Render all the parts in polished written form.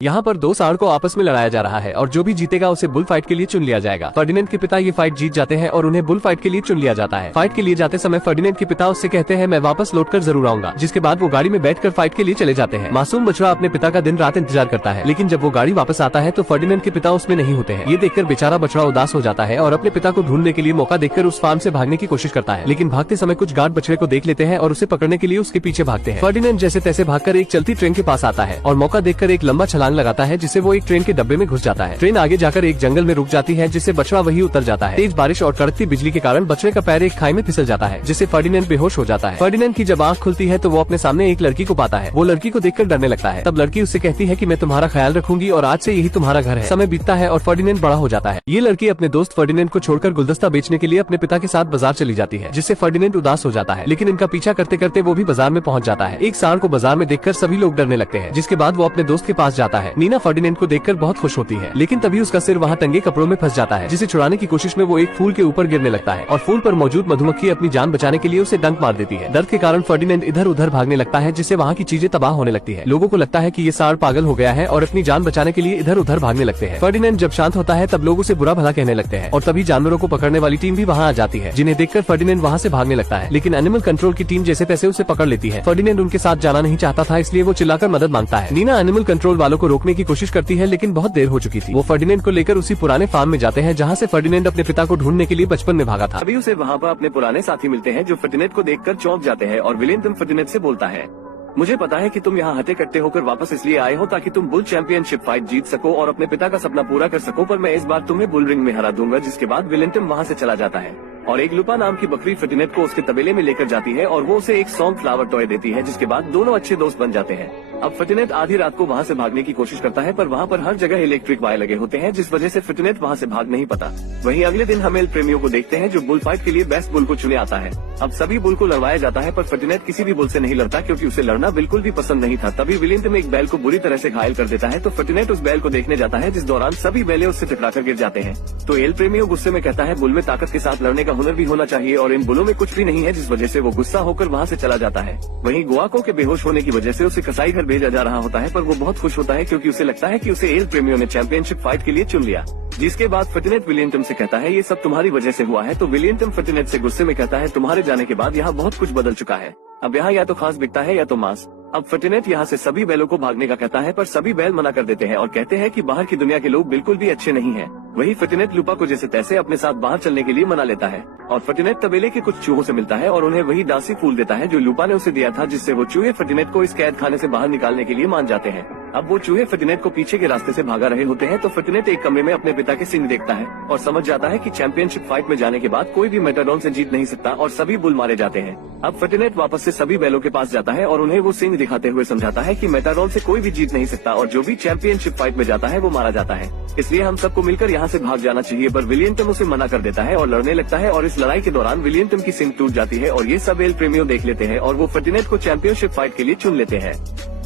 यहाँ पर दो सांड को आपस में लड़ाया जा रहा है और जो भी जीतेगा उसे बुल फाइट के लिए चुन लिया जाएगा। फर्डिनेंड के पिता ये फाइट जीत जाते हैं और उन्हें बुल फाइट के लिए चुन लिया जाता है। फाइट के लिए जाते समय फर्डिनेंड के पिता उससे कहते हैं मैं वापस लौटकर जरूर आऊंगा, जिसके बाद वो गाड़ी में बैठकर फाइट के लिए चले जाते हैं। मासूम बछड़ा अपने पिता का दिन रात इंतजार करता है, लेकिन जब वो गाड़ी वापस आता है तो फर्डिनेंड के पिता उसमें नहीं होते हैं। ये देखकर बेचारा बछड़ा उदास हो जाता है और अपने पिता को ढूंढने के लिए मौका देखकर उस फार्म से भागने की कोशिश करता है, लेकिन भागते समय कुछ गार्ड बछड़े को देख लेते हैं और उसे पकड़ने के लिए उसके पीछे भागते हैं। फर्डिनेंड जैसे तैसे भागकर एक चलती ट्रेन के पास आता है और मौका देखकर एक लंबा छलांग लगाता है, जिससे वो एक ट्रेन के डब्बे में घुस जाता है। ट्रेन आगे जाकर एक जंगल में रुक जाती है, जिससे बछड़ा वही उतर जाता है। तेज बारिश और कड़कती बिजली के कारण बछड़े का पैर एक खाई में फिसल जाता है, जिससे फर्डिनेंड बेहोश हो जाता है। फर्डिनेंड की जब आंख खुलती है तो वो अपने सामने एक लड़की को पाता है। वो लड़की को देखकर डरने लगता है। तब लड़की उससे कहती है कि मैं तुम्हारा ख्याल रखूंगी और आज से यही तुम्हारा घर है। समय बीतता है और फर्डिनेंड बड़ा हो जाता है। ये लड़की अपने दोस्त फर्डिनेंड को छोड़कर गुलदस्ता बेचने के लिए अपने पिता के साथ बाजार चली जाती है, जिससे फर्डिनेंड उदास हो जाता है, लेकिन इनका पीछा करते करते वो भी बाजार में पहुंच जाता है। एक सांड को बाजार में देखकर सभी लोग डरने लगते हैं, जिसके बाद वो अपने दोस्त के पास जाता है। नीना फर्डिनेंड को देखकर बहुत खुश होती है, लेकिन तभी उसका सिर वहाँ टंगे कपड़ों में फंस जाता है, जिसे छुड़ाने की कोशिश में वो एक फूल के ऊपर गिरने लगता है और फूल पर मौजूद मधुमक्खी अपनी जान बचाने के लिए उसे डंक मार देती है। दर्द के कारण फर्डिनेंड इधर उधर भागने लगता है, जिससे वहाँ की चीजें तबाह होने लगती है। लोगों को लगता है कि ये सांड पागल हो गया है और अपनी जान बचाने के लिए इधर उधर भागने लगते हैं। फर्डिनेंड जब शांत होता है तब लोग उसे बुरा भला कहने लगते हैं और तभी जानवरों को पकड़ने वाली टीम भी वहाँ आ जाती है, जिन्हें देखकर फर्डिनेंड वहाँ से भागने लगता है, लेकिन एनिमल कंट्रोल की टीम जैसे तैसे उसे पकड़ लेती है। फर्डिनेंड उनके साथ जाना नहीं चाहता था, इसलिए वो चिल्लाकर मदद मांगता है। नीना एनिमल कंट्रोल वालों को रोकने की कोशिश करती है, लेकिन बहुत देर हो चुकी थी। वो फर्डिनेंड को लेकर उसी पुराने फार्म में जाते हैं जहाँ से फर्डिनेंड अपने पिता को ढूंढने के लिए बचपन में भागा था। अभी उसे वहाँ पर अपने पुराने साथी मिलते हैं जो फर्डिनेंड को देखकर चौंक जाते हैं और विलियम फर्डिनेंड से बोलता है, मुझे पता है कि तुम यहाँ हटे कट्टे होकर वापस इसलिए आए हो ताकि तुम बुल चैंपियनशिप फाइट जीत सको और अपने पिता का सपना पूरा कर सको, पर मैं इस बार तुम्हें बुल रिंग में हरा दूंगा। जिसके बाद विलियम वहाँ से चला जाता है और एक लुपा नाम की बकरी फर्डिनेंड को उसके तबेले में लेकर जाती है और वो उसे एक सॉन्ग फ्लावर टॉय देती है, जिसके बाद दोनों अच्छे दोस्त बन जाते हैं। अब फर्डिनेंड आधी रात को वहाँ से भागने की कोशिश करता है, पर वहाँ पर हर जगह इलेक्ट्रिक वायर लगे होते हैं, जिस वजह से फर्डिनेंड वहाँ से भाग नहीं पाता। वहीं अगले दिन हम एल प्रेमियों को देखते हैं जो बुल फाइट के लिए बेस्ट बुल को चुने आता है। अब सभी बुल को लड़वाया जाता है, पर फर्डिनेंड किसी भी बुल से नहीं लड़ता क्योंकि उसे लड़ना बिल्कुल भी पसंद नहीं था। तभी विलियम एक बैल को बुरी तरह से घायल कर देता है, तो फर्डिनेंड उस बैल को देखने जाता है, जिस दौरान सभी बैले उससे टकराकर गिर जाते हैं। तो एल प्रेमियों गुस्से में कहता है बुल में ताकत के साथ लड़ने का हुनर भी होना चाहिए और इन बुलों में कुछ भी नहीं है, जिस वजह से वो गुस्सा होकर वहाँ से चला जाता है। वहीं गुआको के बेहोश होने की वजह से उसे कसाई घर भेजा जा रहा होता है, पर वो बहुत खुश होता है क्योंकि उसे लगता है कि उसे एल प्रेमियों ने चैंपियनशिप फाइट के लिए चुन लिया। जिसके बाद फर्डिनेंड विलियम से कहता है ये सब तुम्हारी वजह से हुआ है, तो विलियम फर्डिनेंड से गुस्से में कहता है तुम्हारे जाने के बाद यहाँ बहुत कुछ बदल चुका है। अब यहाँ या तो खास बिकता है या तो मांस। अब फर्डिनेंड यहाँ से सभी बैलों को भागने का कहता है, पर सभी बैल मना कर देते हैं और कहते हैं कि बाहर की दुनिया के लोग बिल्कुल भी अच्छे नहीं हैं। वही फर्डिनेंड लुपा को जैसे तैसे अपने साथ बाहर चलने के लिए मना लेता है और फर्डिनेंड तबेले के कुछ चूहों से मिलता है और उन्हें वही डांसी फूल देता है जो लुपा ने उसे दिया था, जिससे वो चूहे फर्डिनेंड को इस कैद खाने से बाहर निकालने के लिए मान जाते हैं। अब वो चूहे फर्डिनेंड को पीछे के रास्ते से भागा रहे होते हैं, तो फर्डिनेंड एक कमरे में अपने पिता के सीन देखता है और समझ जाता है कि चैंपियनशिप फाइट में जाने के बाद कोई भी मेटाडॉन से जीत नहीं सकता और सभी बुल मारे जाते हैं। अब फर्डिनेंड वापस से सभी बैलों के पास जाता है और उन्हें वो सीन दिखाते हुए समझाता है कि मेटाडॉन से कोई भी जीत नहीं सकता और जो भी चैंपियनशिप फाइट में जाता है वो मारा जाता है, इसलिए हम सबको मिलकर यहाँ से भाग जाना चाहिए। पर विलियम उसे मना कर देता है और लड़ने लगता है और इस लड़ाई के दौरान विलियम की सिंग टूट जाती है और ये सब एल प्रेमियों देख लेते हैं और वो फर्डिनेंड को चैंपियनशिप फाइट के लिए चुन लेते हैं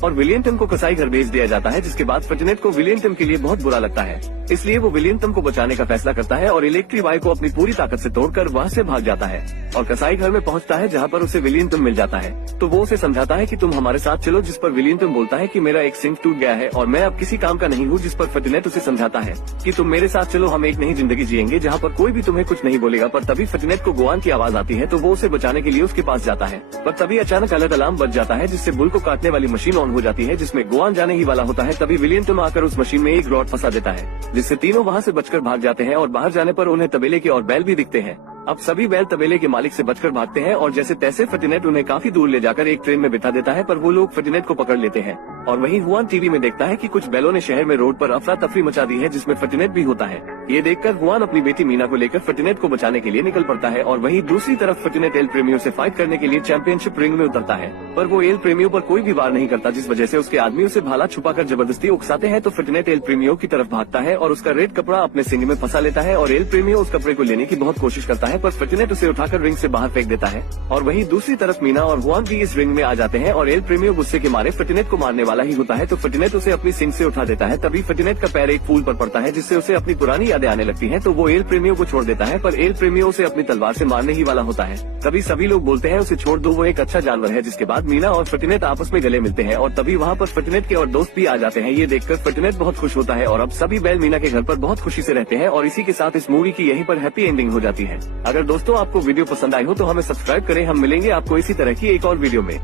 और विलियम को कसाई घर भेज दिया जाता है। जिसके बाद फर्डिनेंड को विलियम के लिए बहुत बुरा लगता है, इसलिए वो विलियम को बचाने का फैसला करता है और इलेक्ट्रिक वायर को अपनी पूरी ताकत से तोड़कर वहाँ से भाग जाता है और कसाई घर में पहुँचता है, जहाँ पर उसे विलियम मिल जाता है। तो वो उसे समझाता है कि तुम हमारे साथ चलो, जिस पर विलियम बोलता है कि मेरा एक सिंग टूट गया है और मैं अब किसी काम का नहीं हूँ। जिस पर फर्डिनेंड उसे समझाता है कि तुम मेरे साथ चलो, हम एक नई जिंदगी जिएंगे जहाँ पर कोई भी तुम्हें कुछ नहीं बोलेगा। पर तभी फर्डिनेंड को गुआन की आवाज आती है, तो वो उसे बचाने के लिए उसके पास जाता है, पर तभी अचानक अलर्ट अलार्म बज जाता है, जिससे बुल को काटने वाली मशीन ऑन हो जाती है, जिसमें गुआन जाने ही वाला होता है। तभी विलियम आकर उस मशीन में एक रॉड फंसा देता है, जिससे तीनों वहाँ से बचकर भाग जाते हैं और बाहर जाने पर उन्हें तबेले के और बैल भी दिखते हैं। अब सभी बैल तबेले के मालिक से बचकर भागते हैं और जैसे तैसे फर्डिनेंड उन्हें काफी दूर ले जाकर एक ट्रेन में बिठा देता है, पर वो लोग फर्डिनेंड को पकड़ लेते हैं और वहीं हुआन टीवी में देखता है कि कुछ बैलों ने शहर में रोड पर अफरा तफरी मचा दी है, जिसमें फर्डिनेंड भी होता है। ये देखकर हुआन अपनी बेटी मीना को लेकर फर्डिनेंड को बचाने के लिए निकल पड़ता है और वहीं दूसरी तरफ फर्डिनेंड एल प्रेमियों से फाइट करने के लिए चैंपियनशिप रिंग में उतरता है, पर वो एल प्रेमियों पर कोई भी वार नहीं करता, जिस वजह से उसके आदमी उसे भाला छुपाकर जबरदस्ती उकसाते हैं। तो फर्डिनेंड एल प्रेमियों की तरफ भागता है और उसका रेड कपड़ा अपने सिंग में फंसा लेता है और एल प्रेमियों उस कपड़े को लेने की बहुत कोशिश करता है, पर फर्डिनेंड उसे उठाकर रिंग से बाहर फेंक देता है और वहीं दूसरी तरफ मीना और हुआन भी इस रिंग में आ जाते हैं और एल प्रेमियों गुस्से के मारे फर्डिनेंड को मारने वाला ही होता है तो फर्टिनेट उसे अपनी सिंक से उठा देता है। तभी फर्टिनेट का पैर एक फूल पर पड़ता है जिससे उसे अपनी पुरानी यादें आने लगती हैं। तो वो एल प्रेमियों को छोड़ देता है, पर एल प्रेमियों उसे अपनी तलवार से मारने ही वाला होता है। तभी सभी लोग बोलते हैं उसे छोड़ दो, वो एक अच्छा जानवर है। जिसके बाद मीना और फर्टिनेट आपस में गले मिलते हैं और तभी वहाँ पर फर्टिनेट के और दोस्त भी आ जाते हैं। ये देखकर फर्टिनेट बहुत खुश होता है और अब सभी बैल मीना के घर पर बहुत खुशी से रहते हैं और इसी के साथ इस मूवी की यहीं पर हैप्पी एंडिंग हो जाती है। अगर दोस्तों आपको वीडियो पसंद आई हो तो हमें सब्सक्राइब करें। हम मिलेंगे आपको इसी तरह की एक और वीडियो में।